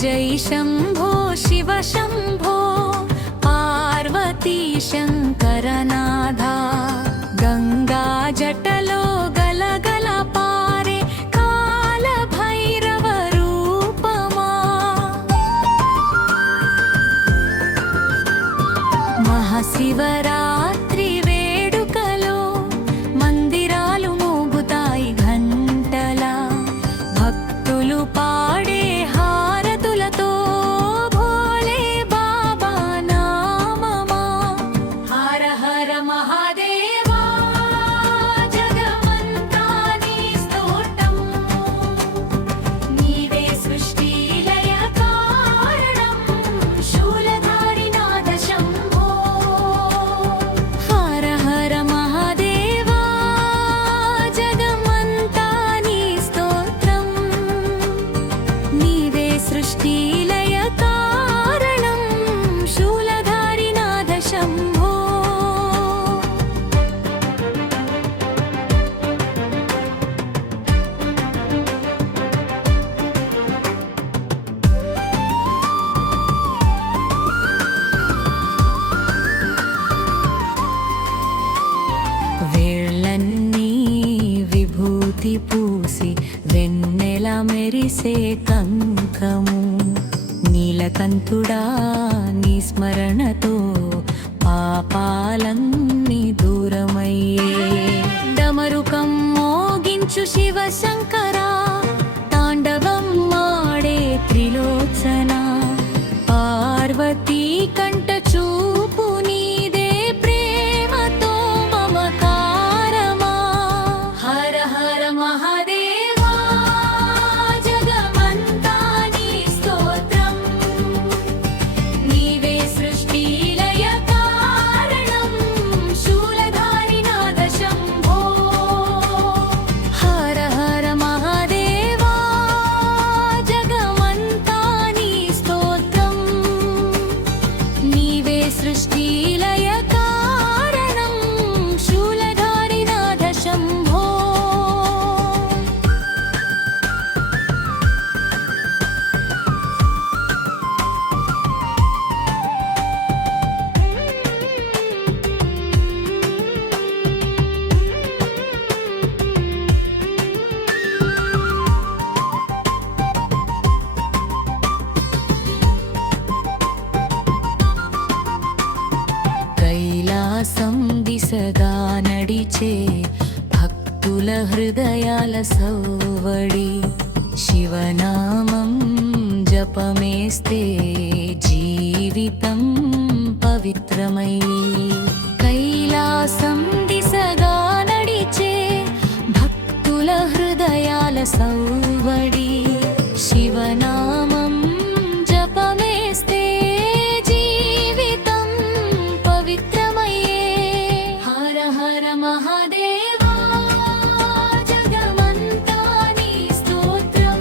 जय शम्भो शिव शम्भो पार्वती शङ्करनाथा गंगा जटलो गलगल पारे काल भैरव रूपमा महाशिवरात्रि वेडुकलो मंदिरालु मोगुताई घंटला भक्तुलु पाडे పూసి వెన్నెల మెరిసే కంకము నీలకంఠుడా నీ స్మరణతో పాపాలన్నీ దూరమయ్యే డమరుకం మోగించు శివ శంకర తాండవం మాడే త్రిలోచన పార్వతీ కంట చూపు నీదే ప్రేమతో మమకారమా హర హర మహాదేవా జగమంతా నీ స్తోత్రం నీవే సృష్టి లయ కారణం శూలధారి నాద శంభో హర హర మహాదేవా జగమంతా నీ స్తోత్రం నీవే సృష్టి లయ కారణం శూలధారి నాద శంభో కైలాసం దిశగా నడిచే భక్తుల హృదయాల సౌవడి శివనామం జపమేస్తే జీవితం పవిత్రమై కైలాసం దిశగా నడిచే భక్తుల హృదయాల సౌవడి శివనామం జపమేస్తే జీవితం పవిత్రమయ్యే హర హర మహాదేవా జగమంతా నీ స్తోత్రం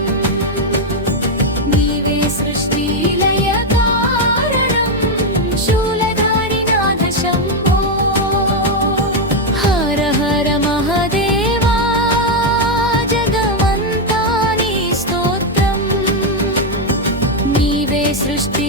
నీవే సృష్టి లయ కారణం శూలధారి నాద శంభో హర హర మహాదేవా జగమంతా నీ స్తోత్రం నీవే సృష్టి